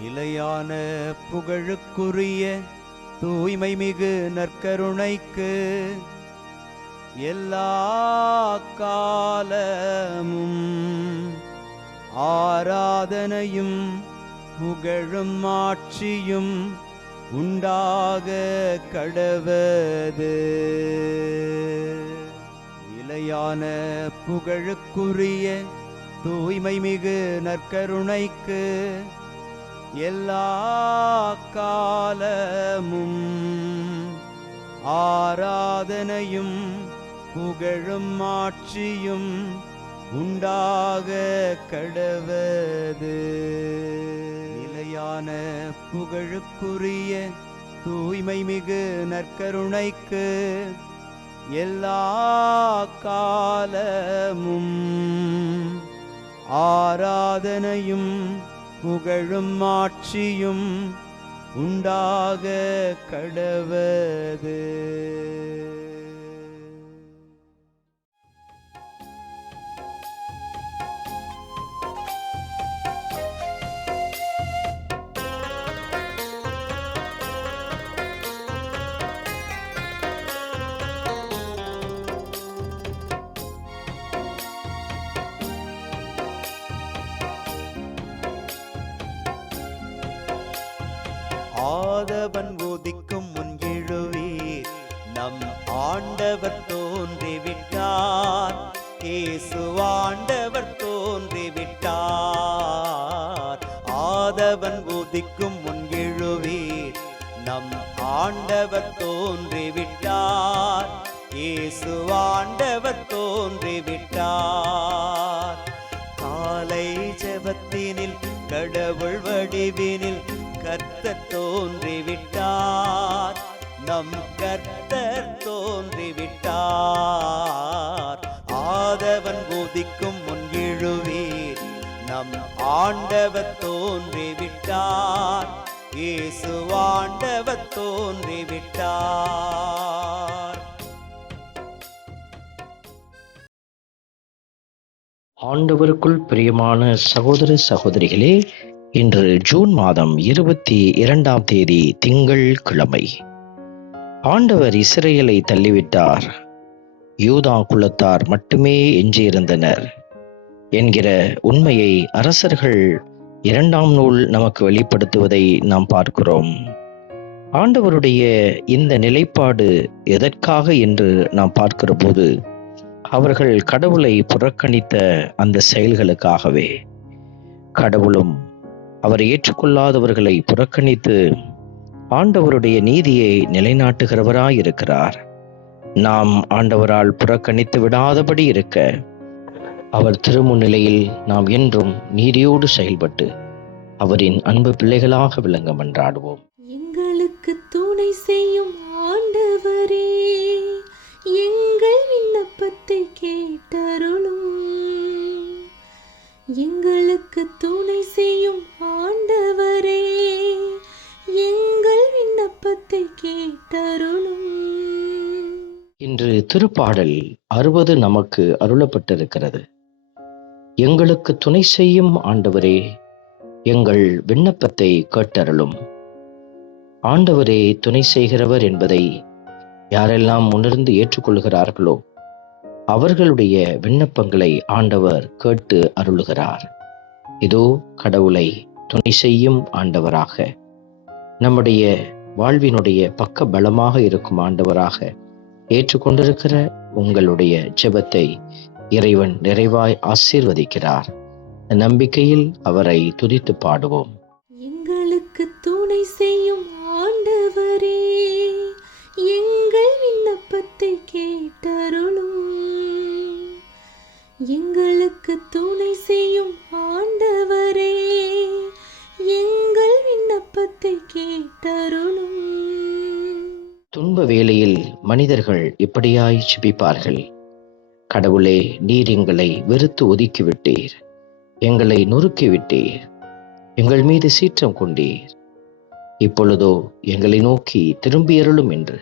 நிலையான புகழுக்குரிய தூய்மை மிகு நற்கருணைக்கு எல்லா காலமும் ஆராதனையும் புகழும் ஆட்சியும் உண்டாக கடவது. நிலையான புகழுக்குரிய தூய்மை மிகு நற்கருணைக்கு எல்லா காலமும் ஆராதனையும் புகழும் ஆட்சியும் உண்டாக கடவது. நிலையான புகழுக்குரிய தூய்மை மிகு நற்கருணைக்கு எல்லா காலமும் ஆராதனையும் புகழும் ஆட்சியும் உண்டாக கடவது. ஆதவன் உதிக்கும் முன் எழுவீர், நம் ஆண்டவர் தோன்றிவிட்டார். இயேசு ஆண்டவர் தோன்றிவிட்டார். ஆதவன் உதிக்கும் முன் எழுவீர், நம் ஆண்டவர் தோன்றிவிட்டார். இயேசு ஆண்டவர் தோன்றிவிட்டார். காலை ஜெபத்தினில் கடவுள் வடிவினில் கர்த்தர் தோன்றிவிட்டார். நம் கர்த்தர் தோன்றிவிட்டார். ஆதவன் உதிக்கும் முன் எழுவீர், நம் ஆண்டவர் தோன்றிவிட்டார். இயேசு ஆண்டவர் தோன்றிவிட்டார். ஆண்டவருக்குள் பிரியமான சகோதர சகோதரிகளே, இன்று ஜூன் மாதம் 22ஆம் தேதி திங்கள் கிழமை. ஆண்டவர் இஸ்ரேலை தள்ளிவிட்டார், யூதா குலத்தார் மட்டுமே எஞ்சியிருந்தனர் என்கிற உண்மையை அரசர்கள் 2ஆம் நூல் நமக்கு வெளிப்படுத்துவதை நாம் பார்க்கிறோம். ஆண்டவருடைய இந்த நிலைப்பாடு எதற்காக என்று நாம் பார்க்கிற போது, அவர்கள் கடவுளை புறக்கணித்த அந்த செயல்களுக்காகவே. கடவுளும் அவரை ஏற்றுக்கொள்ளாதவர்களை புறக்கணித்து ஆண்டவருடைய நீதியை நிலைநாட்டுகிறவராயிருக்கிறார். நாம் ஆண்டவரால் புறக்கணித்து விடாதபடி இருக்க, அவர் திருமுன்னிலையில் நாம் என்றும் நீதியோடு செயல்பட்டு அவரின் அன்பு பிள்ளைகளாக விளங்க மன்றாடுவோம். எங்களுக்கு துணை செய்யும் ஆண்டவரே, எங்கள் விண்ணப்பத்தை கேட்டருளும். எங்களுக்கு துணை செய்யும் ஆண்டவரே, எங்கள் விண்ணப்பத்தை கேட்டருளும். இன்று திருப்பாடல் 60 நமக்கு அருளப்பட்டிருக்கிறது. எங்களுக்கு துணை செய்யும் ஆண்டவரே, எங்கள் விண்ணப்பத்தை கேட்டருளும். ஆண்டவரே துணை செய்கிறவர் என்பதை யாரெல்லாம் உணர்ந்து ஏற்றுக்கொள்கிறார்களோ அவர்களுடைய விண்ணப்பங்களை ஆண்டவர் கேட்டு அருளுகிறார். இதோ கடவுளை துணை செய்யும் ஆண்டவராக, நம்முடைய வாழ்வினுடைய பக்க பலமாக இருக்கும் ஆண்டவராக ஏற்றுக்கொண்டிருக்கிற உங்களுடைய ஜெபத்தை இறைவன் நிறைவாய் ஆசீர்வதிக்கிறார். நம்பிக்கையில் அவரை துதித்து பாடுவோம். எங்களுக்கு துணை செய்யும் ஆண்டவரே, எங்கள் விண்ணப்பத்தை கேட்டருளும். எங்களுக்கு துணை செய்யும் ஆண்டவரே, எங்கள் விண்ணப்பத்தை கேட்டருளும். துன்ப வேளையில் மனிதர்கள் இப்படியாய் ஜெபிப்பார்கள். கடவுளே, நீர் எங்களை வெறுத்து ஒதுக்கிவிட்டீர், எங்களை நொறுக்கிவிட்டீர், எங்கள் மீது சீற்றம் கொண்டீர். இப்பொழுதோ எங்களை நோக்கி திரும்பியருளும் என்று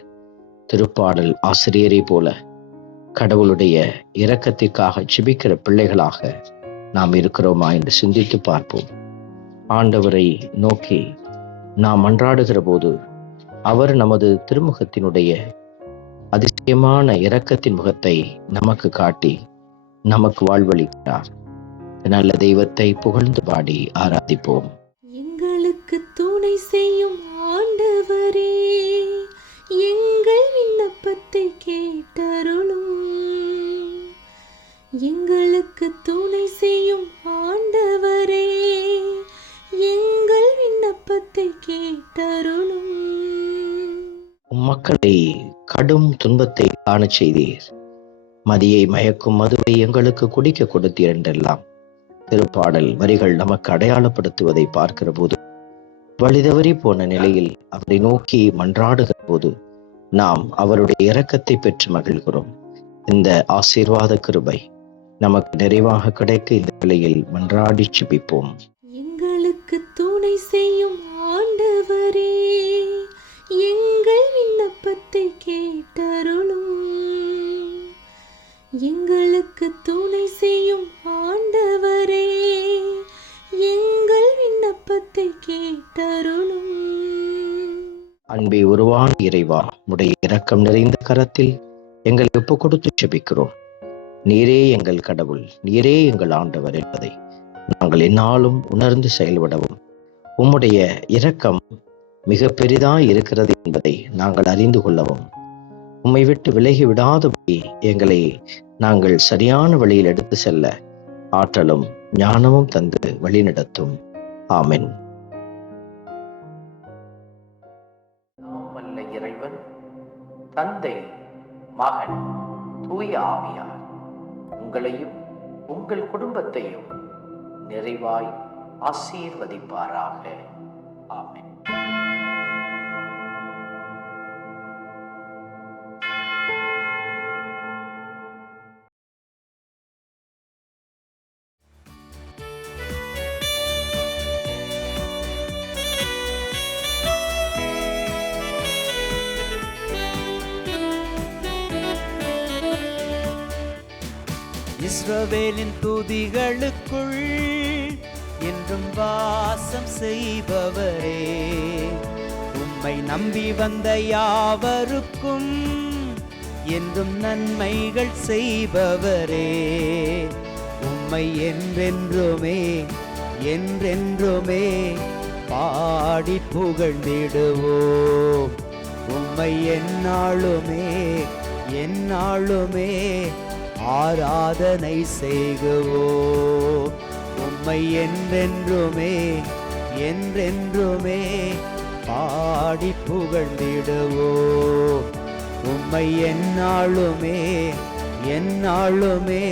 திருப்பாடல் ஆசிரியரை போல கடவுளுடைய இரக்கத்திற்காக ஜெபிக்கிற பிள்ளைகளாக நாம் இருக்கிறோமா என்று சிந்தித்து பார்ப்போம். ஆண்டவரை நோக்கி நாம் மன்றாடுகிற போது அவர் நமது திருமுகத்தினுடைய அதிசயமான இரக்கத்தின் முகத்தை நமக்கு காட்டி நமக்கு வாழ்வளிக்கிறார். நல்ல தெய்வத்தை புகழ்ந்து பாடி ஆராதிப்போம். எங்களுக்கு துணை செய்யும் ஆண்டவரே, எங்கள் விண்ணப்பத்தை கேட்டருளும். எங்களுக்கு துணை செய்யும் ஆண்டவரே, எங்கள் விண்ணப்பத்தை கேட்டருளும். மக்களை கடும் துன்பத்தை காணச் செய்தீர், மதியை மயக்கும் மதுவை எங்களுக்கு குடிக்க கொடுத்தீர் என்றெல்லாம் திருப்பாடல் வரிகள் நமக்கு அடையாளப்படுத்துவதை பார்க்கிற போது, வழிதவறி போன நிலையில் அவரை நோக்கி மன்றாடுகிற போது நாம் அவருடைய இரக்கத்தை பெற்று மகிழ்கிறோம். இந்த ஆசீர்வாத கிருபை நமக்கு நிறைவாக கிடைக்க இந்த நிலையில் மன்றாடி ஜெபிப்போம். எங்களுக்கு துணை செய்யும் ஆண்டவரே, எங்கள் விண்ணப்பத்தை கேட்டருளும். எங்களுக்கு துணை செய்யும் ஆண்டவரே, எங்கள் விண்ணப்பத்தை கேட்டருளும். அன்பே உருவான இறைவா, உடைய இரக்கம் நிறைந்த கரத்தில் எங்களை ஒப்புக் கொடுத்து ஜெபிக்கிறோம். நீரே எங்கள் கடவுள், நீரே எங்கள் ஆண்டவர் என்பதை நாங்கள் எந்நாளும் உணர்ந்து செயல்படவும், உம்முடைய இரக்கம் மிக பெரிதாய் இருக்கிறது என்பதை நாங்கள் அறிந்து கொள்ளவும், உம்மை விட்டு விலகி விடாதபடி எங்களை நாங்கள் சரியான வழியில் எடுத்து செல்ல ஆற்றலும் ஞானமும் தந்து வழிநடத்தும். ஆமென். வல்ல இறைவன் தந்தை, மகன், தூய ஆவியார் உங்களையும் உங்கள் குடும்பத்தையும் நிறைவாய் ஆசீர்வதிப்பாராக. ஆமென். இஸ்ரவேலின் துதிகளுக்குள் என்றும் வாசம் செய்பவரே, உம்மை நம்பி வந்த யாவருக்கும் என்றும் நன்மைகள் செய்பவரே, உம்மை என்றென்றுமே என்றென்றுமே பாடி புகழ்ந்திடுவோம். உம்மை எந்நாளுமே எந்நாளுமே ஆராதனை செய்குவோம். உம்மை என்றென்றுமே என்றென்றுமே பாடி புகழ்ந்திடுவோம். உம்மை எந்நாளுமே எந்நாளுமே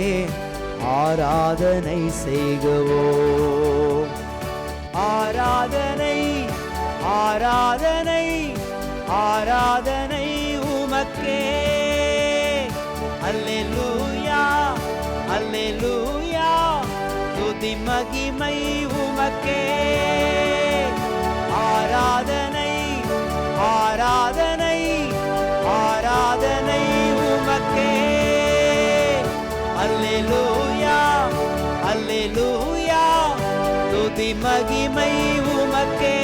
ஆராதனை செய்குவோம். ஆராதனை ஆராதனை ஆராதனை உமக்கே. அல்லேலூயா அல்லேலூயா, துதி மகிமை உமக்கே. ஆராதனை ஆராதனை ஆராதனை உமக்கே. அல்லேலூயா அல்லேலூயா, துதி மகிமை உமக்கே.